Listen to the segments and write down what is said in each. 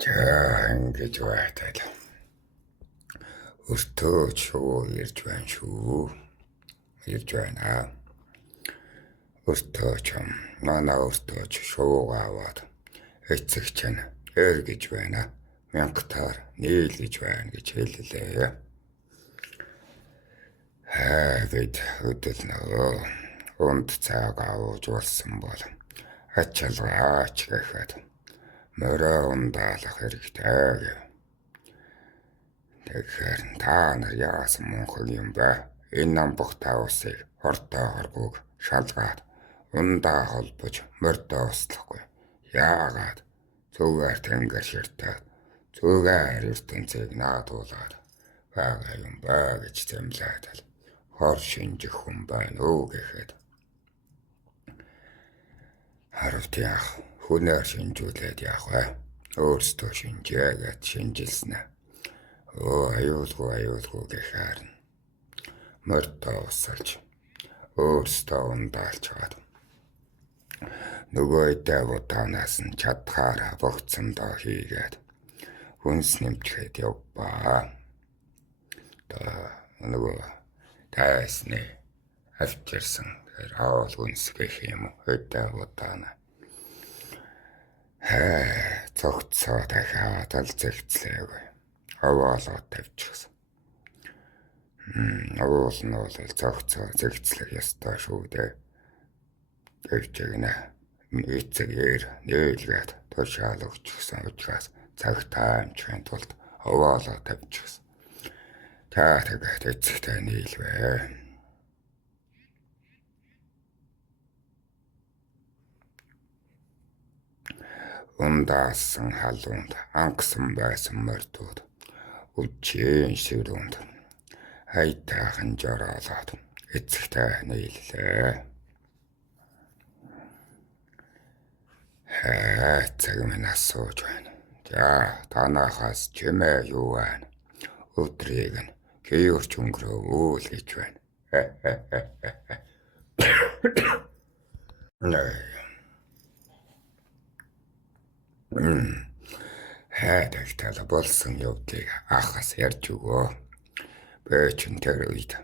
За ингэж байтал өртөө шүү ирж байна шүү. Ирж байна. Өртөө ч юм манай өртөө ч шууг аваад эцэг чинь гэж байна. Мянгатаар нийл гэж байна гэж хэллээ. Гэд хөдөл нөгөө унд цаг авууж болсон бол ачаалгаач гэхэд мөрөө ундаалах хэрэгтэй. Тэгэхээр та нар яасан мунхан юм бэ? Энэ намбах тавсыг хортоо хоргууг шалгаад ундаа холбож мордоо услахгүй. Яагаад зүгээр тэнгэр ширтээд зүгээр ертөнцийг наадуулаад байгаа юм бэ гэж зэмлээд л хор шинжих хүн байна уу гэхэд харавт яах хүнээр шинжүүлээд яах вэ? Өөрсдөө шинжээгээд шинжилснэ. Аюулгүй гэхээр мордоо усалж өөрсдөө ундаалж чад. Нөгөө дэвутанаас нь чадхаараа богцсондоо хийгээд хүнс нэмчихэд явбаа. Нөгөө тайсны авчирсан хаал хүнс гэх юм уу дэвутана. Цогцоо дахиад ал зэгцлээгүй. Аваалаа тавьчихсан. Уул нь бол цогцоо зэгцлэх ёстой шүү дээ. Гэвчэгнэ эцэгээр нээлгээд тушаал өгчихсэн учраас цагтаа амжихын тулд аваалаа тавьчихсан. Та тэгээд эцэгтэй нийлвэ. Ундаасан халуунд ангасан байсан мордууд үчийн ширүүнд хайтаахан жороолоод эцэгтэй нийллээ. Эцэг минь асууж байна. За танахаас чимээ юу байна? Өдрийг нь киевч өнгөрөө л гэж байна. Хайдагтал болсон явдлыг ахас ярьж өгөө. Бэчин тэр үед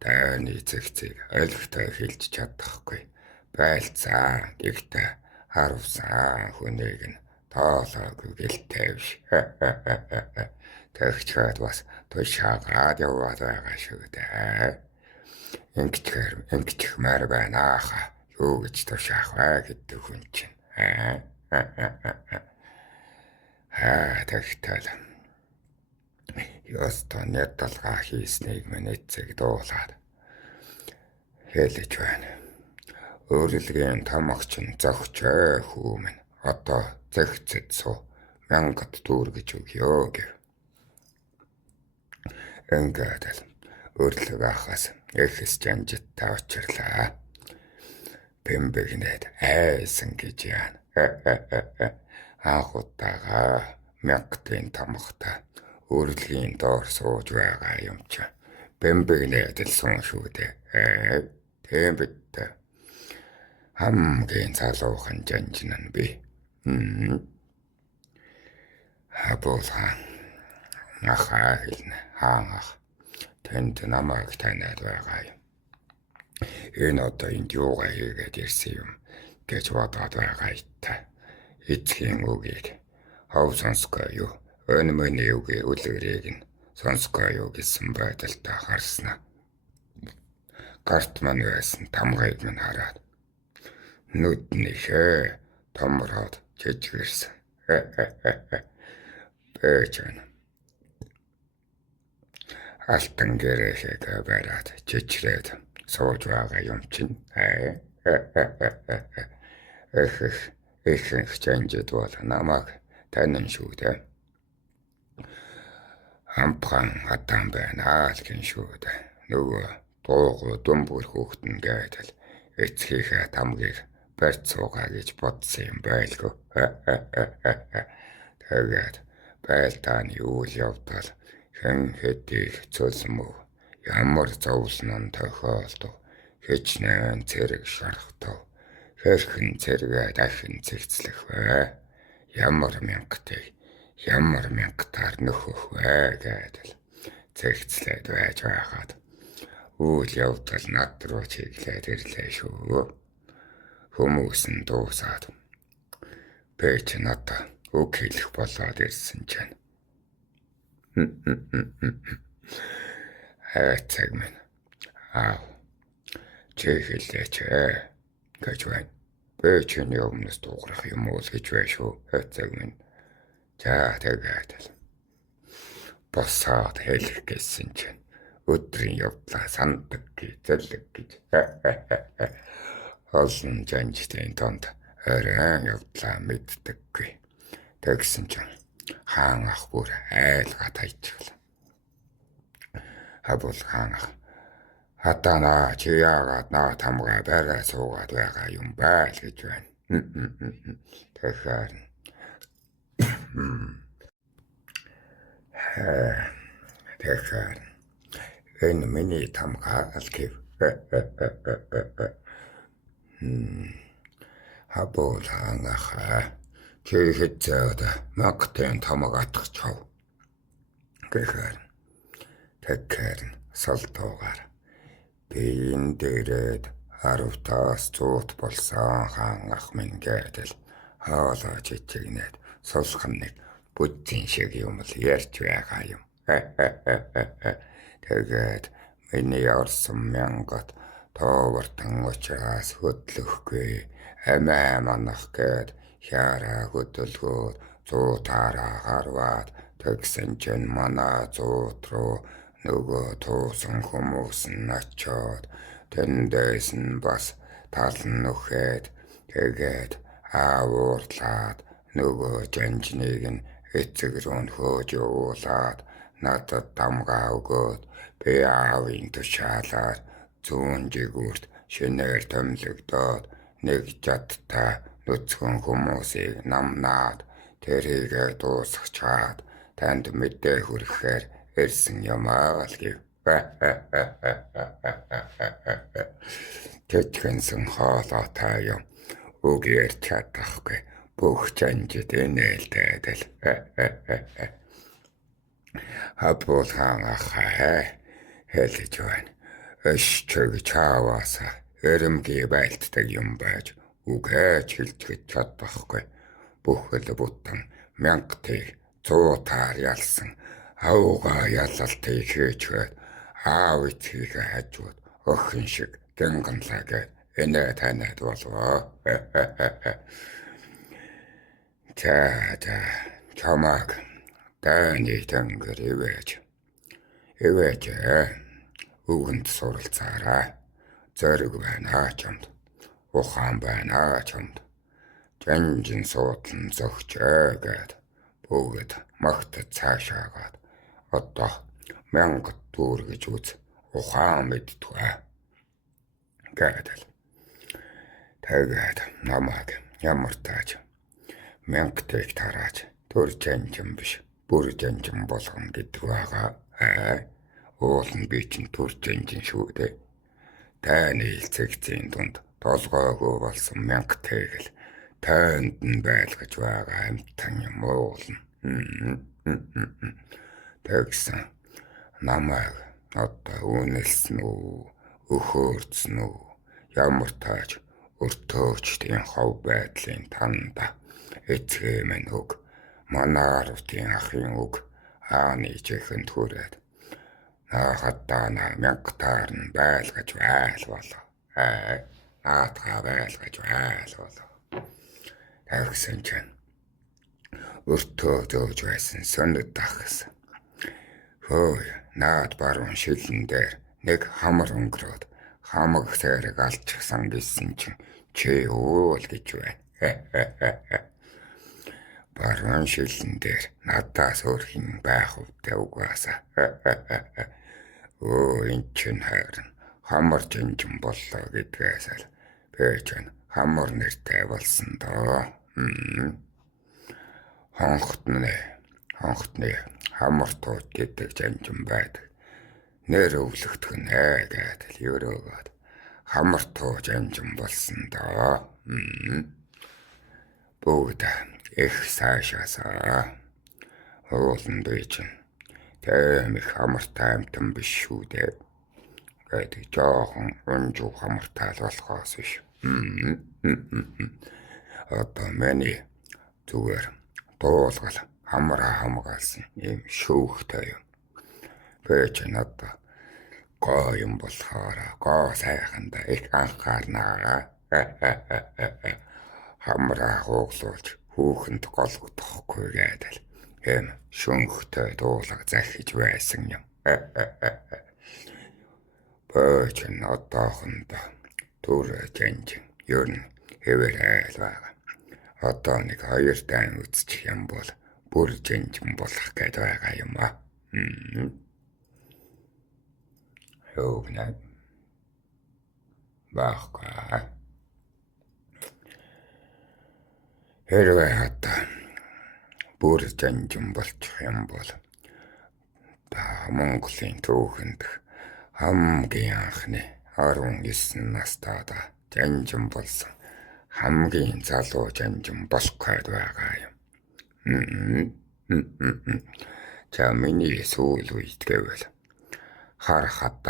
таны зэгцийг ойлгохтой хэлж чадахгүй. Байлцаа гэхдээ харавсан хүнийг нь тоолоогүй гэлтэй биш. Тэгчгээд бас тушаагаад яваад байгаа шүү дээ. Ингэчмээр байна аха. Юу гэж тушаах вэ гэдэг хүн чинь. Тэгтэл ёстой нэталгаа хийснийг минь эцэг дуулаад хэлж байна. Өөрөлгийн тамагч нь зогчоо хүү минь одоо зэгцэд суу мянгат дүүргэж өгье гэв. Ингээд л өөрлөг ахаас эхс жанжиттай очирлаа. Бэмбэгнээд айсан гэж яана. Анхудаага мянгатын тамагтай өөрлөгийн доор сууж байгаа юм чи. Бэмбэгнээд л суун шүү дээ. Тийм биз дээ. Хамгийн залуухан жанжин нь би. Хабуулхан ахаа хэлнэ хаанах тэнд намайг таниад байгаа юм. Энэ одоо энд юугаа хийгээд ирсэн юм гэж бодоод байгаа итта. Эцгийн үгийг хов сонсгоо юу өнмөний үгийн үлгэрийг нь сонсгоо юу гэсэн байдалтай харснаа. Гарт мань байсан тамгайг минь хараад нүднийхээ томроод жижигэрсэн. Бэжэн алтан гэрэхэг бараад чичрээд сууж байгаа юм чинь. Ихэнх жанжид бол намайг танин шүү дээ. Ампхан хатан байна л гин шүү дээ. Нөгөө дуугүй дүмбүр хүүхдэн гэдэл эцгийнхээ тамгийг барьц суугаа гэж бодсон юм байлгүй. Тэгээд байлдааны үйл явдал хэн хэдийг цөлмөв ямар зовлон тохиолдов хичнээн цэрэг шархтав хэрхэн цэргээ дахин цэгцлэх вэ? Ямар мянгатыг Ямар мянгатаар нөхөх вэ гэдэл зэгцлээд байж байгаад үйл явдал над руу чиглээд ирлээ шүү. Хүмүүс нь дуусаад би ч надад үг хэлэх болоод ирсэн чинь. Хайцаг минь аав чи хэлээч гэж байна. Би чиний өмнөс дуурах юм уу гэж байна шүү. Хайцаг минь. За тэгээд л босоод хэлэх гэсэн чинь өдрийн явдлаа санддаг зэлэг гэж. Олон жанжтын донд оройн явдлаа мэддэггүй. Тэгсэн чинь хаан ах бүр айлгаа тайчихлаа. Хабул хаан ах хатана чи яагаад наа тамгаа бараа суугаад байгаа юм бэ гэж байна. Тэгэхээр тэгэхээр энэ миний тамгаа л гэв. Хабул хаан ах чи хэцээд магтэн тамаг атгачав. Тэгэхээр солтоогаар биеийн дээрээд 10-аас 100 болсон хаан ах минь гэдэл хоолоо чичигнээд сулхан нэг бүдзин шиг юм л ярьж байгаа юм. Тэгээд миний орсон мянгат тоовартан учраас хөдлөхгүй амиа манах гээд хяраа хөдөлгөөд 100 таараа гарваад тэгсэн чинь манай 100 руу нөгөө туусан хүмүүс нь очоод тэндээс нь бас талан нөхээд тэгээд аавуурлаад нөгөө жанжныг нь эцэг рүү хөөж явуулаад надад тамгаа өгөөд би аавын тушаалаар 100 жигүүрт шинээр томилогдоод нэг жадтай нүцгэн хүмүүсийг намнаад тэрийгэ дуусгачаад танд мэдээ хүргэхээр ирсэн юм аа л гэв. Тэтгэнсэн хоолойтой юм. Үг ярьж чадахгүй бүх жанжид инээлдээд л. Хабул хаан ах хэлж байна. Эш чиг чааваасаа эрэмгий байлддаг юм байж үгэж хэлж чадахгүй. Бүхэл бүтэн мянгатыг 100 таар ялсан аугаа ялалтыг хийчгээд аав эцгийгээ хажууд охин шиг гэнганлаагээд энэ танад болвоо. За чамаг дайны тэнгэр ивэж үгэнд суралцаарай. Зориг байна чамд. Ухаан байна чамд. Жанжин суудлан зөгчөөгээд бүгд магтад цаашаагаад одоо 1000 дүүр гэж үз ухаан мэдтгүү гэдэл. Тэгээд намайг ямар тааж 1000-ыг тарааж төр жанжин биш бүр жанжин болгоно гэдэг байгаа. Уул нь би чинь төр жанжин шүү дээ. Таны хэлцэгцийн дунд толгойгүй болсон 1000-ыг л танд нь байлгаж байгаа амтан юм уул нь. Тэгсэн намайг одоо үнэлсэн үү, өхөөрцөн үү, ямар тааж өртөөчдийн хов байдлын танда эцгээ минь үг, манай аравтын ахын үг хааны чихэнд хүрээд наахаддаана 1000 таар нь байлгаж болоо. Наатгаа байлгаж болоо. Тэгсэн чинь өртөө зөөж байсан сонид тахсан. Хөөе, наад баруун шилэн дээр нэг хамар өнгөрөөд хамаг сайраг алчихсан гэсэн чинь чи уул гэж байна. Баруун шилэн дээр надаас өөр хин байх үгтэй угаасаа. Эн чинь харин хамар жанжин боллоо гэдгээс л би чинь хамар нэртэй болсон доо. Хонхтны хамар тууд гэдэг жанжин байдаг. Нэр өвлөгдөх нэ гэдэл өрөөгөөд хамар туу жанжин болсон доо. Бүгд их сайшаасаа Уулан би чинь тэм их хамартай амтан биш шүү дээ. Гэдэг жоохон унжуу хамартай л болохоос биш. Одоо миний зүгээр дуулгал хамраа хамгаалсан юм шүүхтэй юм. Би чинь одоо гоо юм болохоор гоо сайханда их анхаарнаа. Хамраа хууглуулж хүүхэнд голгодохгүй гэдэг юм шүнхтэй дуулаг захиж байсан юм. Бөөч нь одоохондоо түр жинжин ер нь хэвээр айл байгаа. Одоо нэг 2 дан үзчих юм бол бүр жинжин болох гээд байгаа юм а. Хөөгнэ баахгаа. Хэрвээ одоо бүр жинжин болчих юм бол та Монголын түүхэнд хамгийн анхны 19 настайд жанжин болсон хамгийн залуу жанжин болох гээд байгаа юм. За миний сүүл үед гэвэл харахад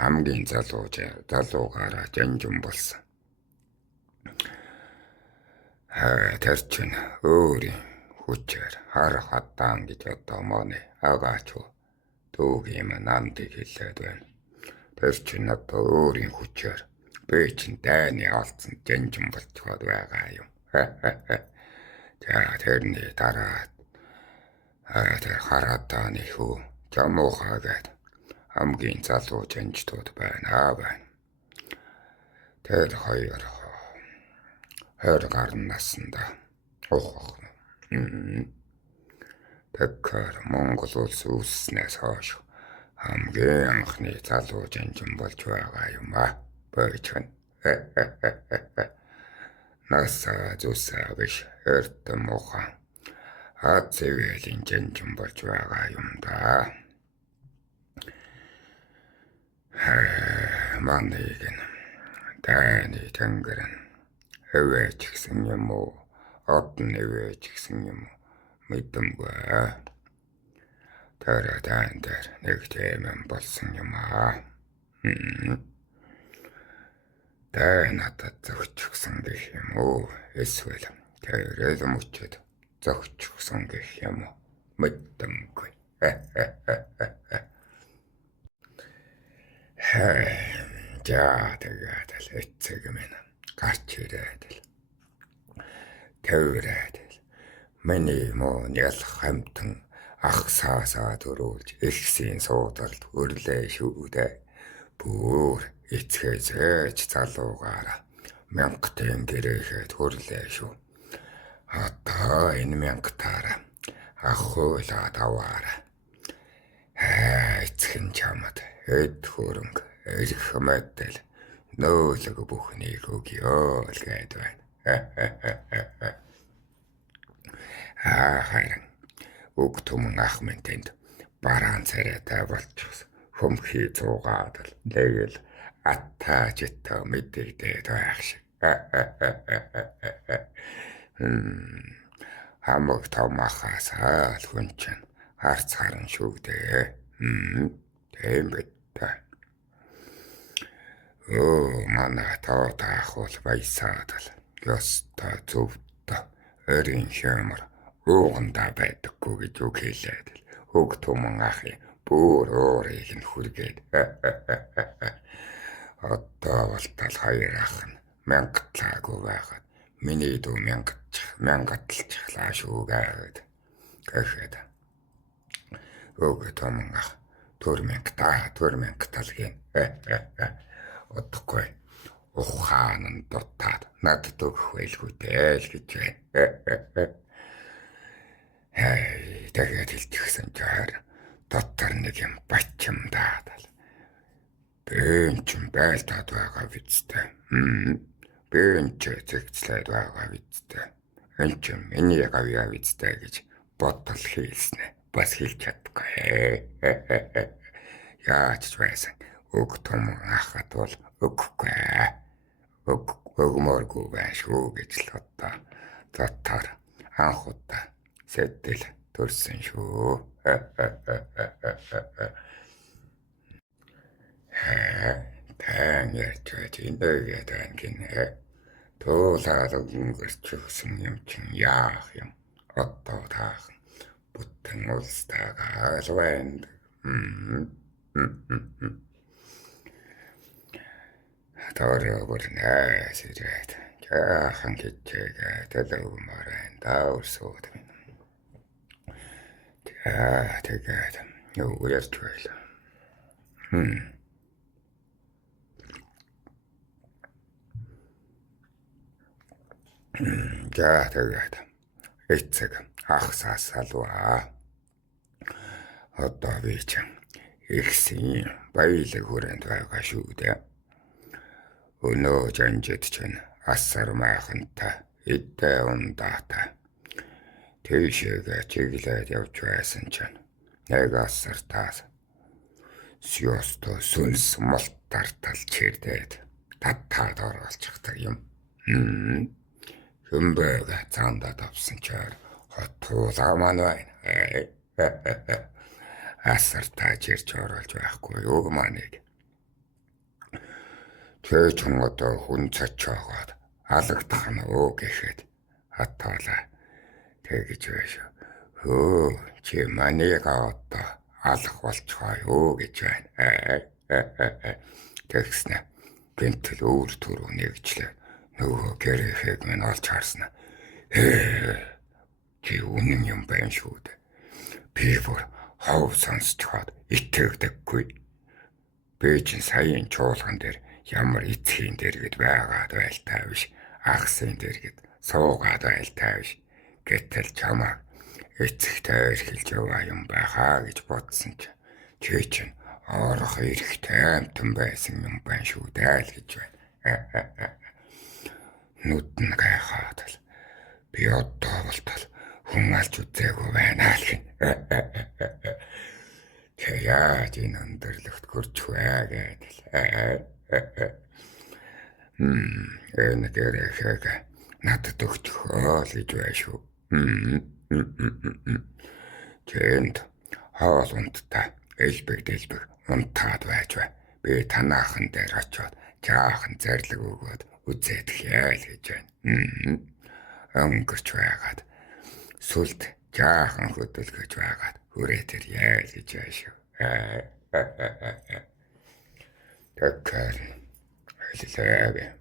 хамгийн залуугаараа жанжин болсон. Тэр чинь өөрийн хүчээр харахад гэж одоо манай агаач дүүгийн намдыг хэлээд байна. Тэр чинь одоо өөрийн хүчээр би чинь дайны олцсон жанжин болчиход байгаа юм. За тэрний дараа тэр хараатаа нэхүү жамуухаагээд хамгийн залуу жанжтууд байна. Тэр хоёр гарна насанда тэгэхээр Монгол улс үүснээс хойш хамгийн анхны залуу жанжин болж байгаа юм а. Бөөчгөн. Насаа зүсаа биш эрдэм ухан цэвэлийн жанжин болж байгаа юм да. Маныг нь дайны тэнгэр нь хэвэж гисэн юм уу? Одон хэвэж гисэн юм уу? Мэдэмгүй. Тэр дайн дээр нэг тийм болсон юм аа. Дайн надад зөгчгсөн гэх юм уу? Эсвэл тэрэл мөчөд зөгчгсөн гэх юм уу? Мэдэмгүй. За тэгээд л эцэг минь гарч ирээд л тэрээд л миний мөн ялах хамтан ахсаасаа дөрүүлж ихсийн суударт өрлөө шүү дээ. Бүр эцгээзээж залуугаараа 1000 тэнгэрээхэд хөрлөө шүү. Одоо энэ 1000-таараа ахуулаад аваараа. Эцхэн чамд эд хөрөнгө эрх мэдэл нөөлөг бүхнийг өгье л гээд байна. Харин үг түмэн ах минь тэнд бараан царайтай болчихсон. Хөмхий зуугаад л тэгэл аттаажитаа мэдэгдээд байх шиг. Хамаг томахасаа л хүн чинь харц харан шүү дээ. Тийм биз дээ. Манай таах бол баясаад л ёстой зөвхөн өрийн хямар уугандаа байдаггүй гэж үг хэлээд л үг түмэн ахын бүр өөрийг нь хүргээд. Одоо бол тал хоёр ах нь 1000 таагүй байгаад миний дүү 1000 талчихлаа шүү гээд гэхэд үг түмэн ах 4000 талгийн удахгүй ухаан нь дутаад надад өгөх байлгүй дээ л гэж байна. Тэгээд хэлчихсэн чаар дотор нэг юм бачимдаад л бэн чин байлтаад байгаа визтэй. Бэн ч зэгцлээд байгаа визтэй. Энэ чин миний гавья визтэй гэж бодол хийлснэ. Бас хэлж чадахгүй. Яаж ч байсан үг түмэн ахад бол өгөхгүй. Өгмөргүй байх шүү гэж л одоо дотор анх удаа сэтэл төрсөн шүү. Тань ярьж байж инээгээд байна гинэ. Туулаад өнгөрч өгсөн юм чин яах юм. Одоо таахан бүтэн улстайгаа алвайнд. Тоорогор нээс ирээд жаахан хичээгээд төлөвмөрэн даурсууд минь. Тэгээд юу ярьж байла. Тэгээд эцэг ахсаас алваа. Одоо би ч ихсэн баялаг хүрээнд байгаа шүү дээ. Өнөө жанжид чинь асар майхантай эдээ ундаатай. Тэшээгээ чиглээд явж байсан чинь нэг асар таас сёсто сүнс малтар талч ирдээд татаад оруулчихдаг юм. Хүмбэгээ цаандаа тавсан чаар хотуулаа маань байна. Асар тааж ирж оруулж байхгүй юу маныг. Тэч одоо хүн цачаагаад алагдах нь өө гэхэд хатаалаа. Тэгэж байж. Хөө чи маныг одоо алах болчихоо юу гэж байна. Тэгснэ гэнтэл өөр төрөө нэгжлээ. Нөгөө гэрэхэг минь олж харсна. Чи үнэн юм байна шүү дээ. Би бүр хов сонсчоод итгэдэггүй. Би чинь саяын чуулган дээр ямар эцгийн дэргэд байгаад байлтай биш. Ахсын дэргэд суугаад байлтай биш. Гэтэл чамаа эцэгтэй эрхэлж яваа юм байхаа гэж бодсон чи чинь орох эрэхтэй амтан байсан юм байна шүү дээ л гэж байна. Нүдэн гайхаад л би одоо болтол хүн алж үзээгүй байна л гин. Яагаад энэ өндөрлөгт хүрч вэ гэдэл. Энэ гэрэхэг надад өгчхөө л гэж байна шүү. Тэнд хоол унттай элбэг дэлбэг унтаад байж бай. Би танаахан дээр очиод жаахан зарлиг өгөөд үзээдхээ л гэж байна. Өнгөрч байгаад сүлд жаахан хөдөлгөж байгаад хүрээд ирээ л гэж байна шүү. Тэгэхээр хэллээ.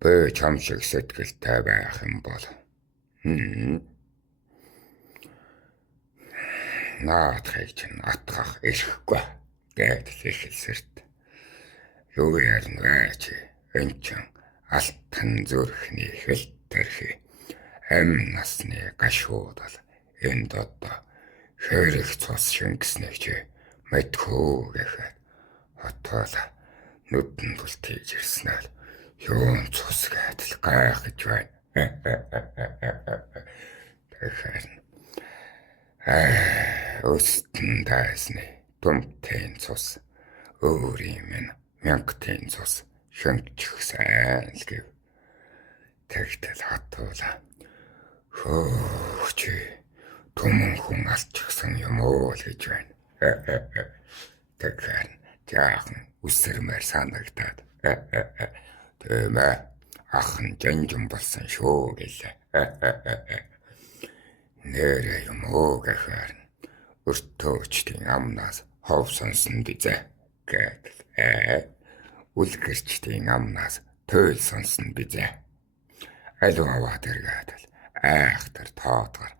Би чам шиг сэтгэлтэй байх юм бол наадхыг чинь атгах ирэхгүй гэдэл хэлсэрт. Юу ярина вэ чи? Энд чинь алтан зүрхний хэлтэрхий амин насны гашууд бол энд одоо хэрэг цус шингэснэг чи мэдхүү гэхэд хотоолаа нүдэн бүлтээж ирсэн л юун цус гэдэл гайхаж байна. Тэгэхээр өстөн дайсны дүмтэн цус өөрийн минь мянгтэн цус шөнгөчихсэн л гэв. Тэгтэл хатуулаа. Хөөч түмэн хүн алчихсан юм уу л гэж байна. Тэгэхээр жаахан үсэрмээр санагдаад. Тэмээ ахын жанжин болсон шүү гэлээ. Нэрэ юм уу гэхээр өртөөчдийн амнаас хов сонсон бизэ гэдэл. Үлгэрчдийн амнаас төөл сонсон бизэ. Аливаа тэргээдэл айхтар тоотгор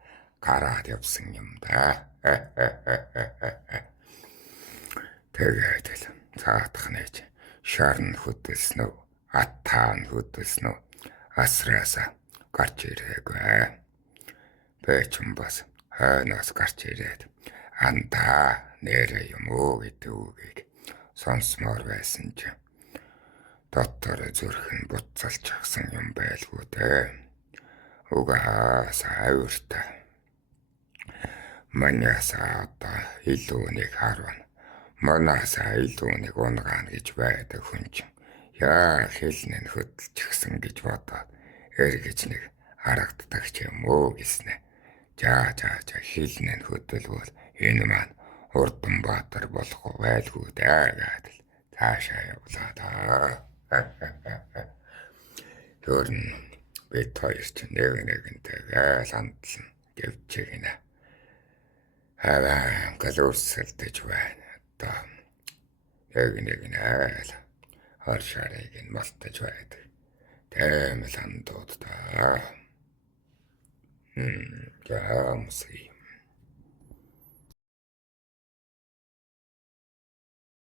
гараад явсан юм да. Тэгээд л цаатах нэж шарн хөдөлснөв, атаан хөдөлснөв, асраасаа гарч ирээгүй. Бэчэн бас хойноос гарч ирээд андаа нэрэ юм уу гэдэг үгийг сонсмоор байсан ч дотор зүрхэн буцалчихсан юм байлгүй дээ. Угаасаа авиртай. Маняасаа одоо илүү нэг харвана. Манаасаа илүү нэг унгаана гэж байдаг хүн чинь яа хэлнэ хөдөлчихсэн гэж бодоод эргэж нэг харагддаг ч юм уу гэснэ. За хэлнэ хөдөлвөл энэ маань Хурдан Баатар болох байлгүй дээ гэдэг л цаашаа явлаа да. Тэр нь бид хоёр ч нэгэнтэйгээ хандлан явчих гинэ. Хараа галуусэлдэж байна. Одоо нэг айл харшарыг нь малтаж байдаг. Тэмэл хандууд да. Яамсгий.